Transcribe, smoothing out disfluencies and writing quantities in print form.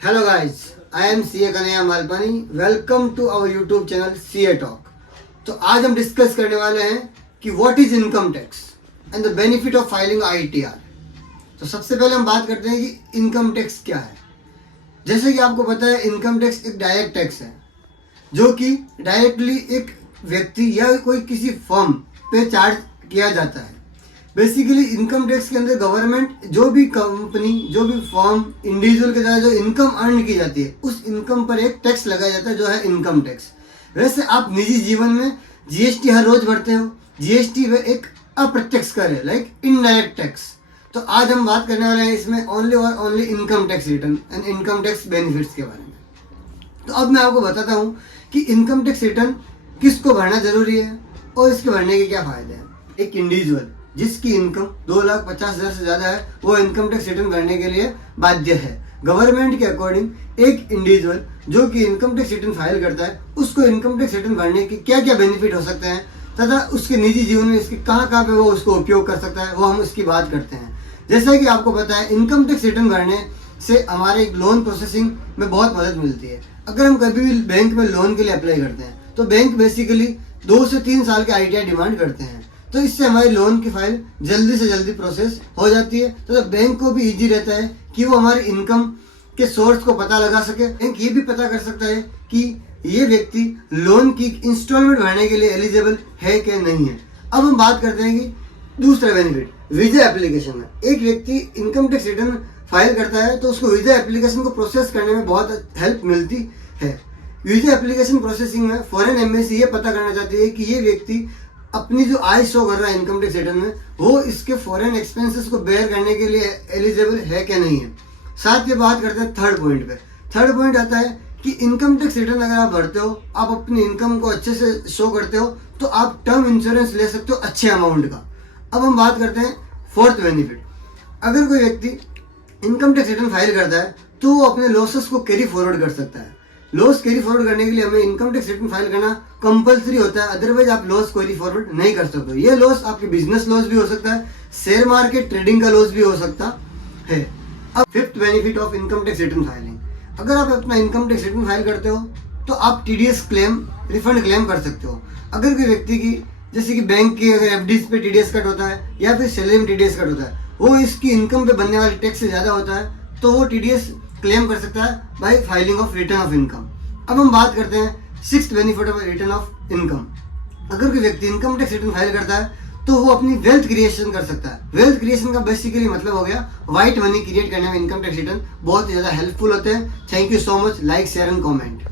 Hello guys, I am CA Kanhaiya Malpani. Welcome to our YouTube channel CA talk. तो आज हम discuss करने वाले हैं कि what is income tax and the benefit of filing ITR. तो सबसे पहले हम बात करते हैं कि इनकम टैक्स क्या है. जैसे कि आपको पता है, इनकम टैक्स एक डायरेक्ट टैक्स है जो कि डायरेक्टली एक व्यक्ति या कोई किसी फर्म पे चार्ज किया जाता है. बेसिकली इनकम टैक्स के अंदर गवर्नमेंट जो भी कंपनी, जो भी फर्म, इंडिविजुअल के द्वारा जो इनकम अर्न की जाती है उस इनकम पर एक टैक्स लगाया जाता है जो है इनकम टैक्स. वैसे आप निजी जीवन में GST हर रोज भरते हो. GST वे एक अप्रत्यक्ष कर है, लाइक इनडायरेक्ट टैक्स. तो आज हम बात करने वाले हैं इसमें ओनली और only income tax return and income tax benefits के बारे में. तो अब मैं आपको बताता हूँ कि इनकम टैक्स रिटर्न किसको भरना जरूरी है और इसके भरने के क्या फायदे हैं. एक इंडिविजुअल जिसकी इनकम 2,50,000 से ज़्यादा है वो इनकम टैक्स रिटर्न भरने के लिए बाध्य है. गवर्नमेंट के अकॉर्डिंग एक इंडिविजुअल जो कि इनकम टैक्स रिटर्न फाइल करता है उसको इनकम टैक्स रिटर्न भरने के क्या क्या बेनिफिट हो सकते हैं तथा उसके निजी जीवन में इसके कहाँ पे वो उसको उपयोग कर सकता है, वो हम उसकी बात करते हैं. जैसा कि आपको पता है, इनकम टैक्स रिटर्न भरने से हमारे एक लोन प्रोसेसिंग में बहुत मदद मिलती है. अगर हम कभी भी बैंक में लोन के लिए अप्लाई करते हैं तो बैंक बेसिकली 2 से 3 साल के ITR डिमांड करते हैं. तो इससे हमारी लोन की फाइल जल्दी से जल्दी प्रोसेस हो जाती है. तो बैंक को भी इजी रहता है कि वो हमारे इनकम के सोर्स को पता लगा सके. बैंक ये भी पता कर सकता है कि ये व्यक्ति लोन की इंस्टॉलमेंट भरने के लिए एलिजिबल है कि नहीं है. अब हम बात करते हैं कि दूसरा बेनिफिट वीजा एप्लीकेशन में. एक व्यक्ति इनकम टैक्स रिटर्न फाइल करता है तो उसको वीजा एप्लीकेशन को प्रोसेस करने में बहुत हेल्प मिलती है. वीजा एप्लीकेशन प्रोसेसिंग में फॉरेन एम्बेसी ये पता करना चाहती है कि ये व्यक्ति अपनी जो आय शो कर रहा है इनकम टैक्स रिटर्न में वो इसके फॉरेन एक्सपेंसेस को बेयर करने के लिए एलिजिबल है क्या नहीं है. साथ ही बात करते हैं थर्ड पॉइंट पे. थर्ड पॉइंट आता है कि इनकम टैक्स रिटर्न अगर आप भरते हो, आप अपनी इनकम को अच्छे से शो करते हो तो आप टर्म इंश्योरेंस ले सकते हो अच्छे अमाउंट का. अब हम बात करते हैं फोर्थ बेनिफिट. अगर कोई व्यक्ति इनकम टैक्स रिटर्न फाइल करता है तो वो अपने लॉसेस को कैरी फॉरवर्ड कर सकता है. लॉस कैरी फॉरवर्ड करने के लिए हमें इनकम टैक्स रिटर्न फाइल करना कंपलसरी होता है, अदरवाइज आप लॉस कैरी फॉरवर्ड नहीं कर सकते. ये लॉस आपके बिजनेस लॉस भी हो सकता है, शेयर मार्केट ट्रेडिंग का लॉस भी हो सकता है. अब fifth benefit of income tax return filing. अगर आप अपना इनकम टैक्स रिटर्न फाइल करते हो तो आप TDS क्लेम, रिफंड क्लेम कर सकते हो. अगर कोई व्यक्ति की, जैसे कि बैंक की अगर FDs पे TDS कट होता है या फिर सैलरी में TDS कट होता है, वो इसकी इनकम पे बनने वाले टैक्स से ज़्यादा होता है तो वो TDS क्लेम कर सकता है bye filing of return of income. अब हम बात करते हैं sixth benefit of return of income. अगर कोई व्यक्ति इनकम टैक्स रिटर्न फाइल करता है तो वो अपनी वेल्थ क्रिएशन कर सकता है. वेल्थ क्रिएशन का बेसिकली मतलब हो गया व्हाइट मनी क्रिएट करने में इनकम टैक्स रिटर्न बहुत ही ज़्यादा हेल्पफुल होते हैं. Thank you so much. Like, share and comment.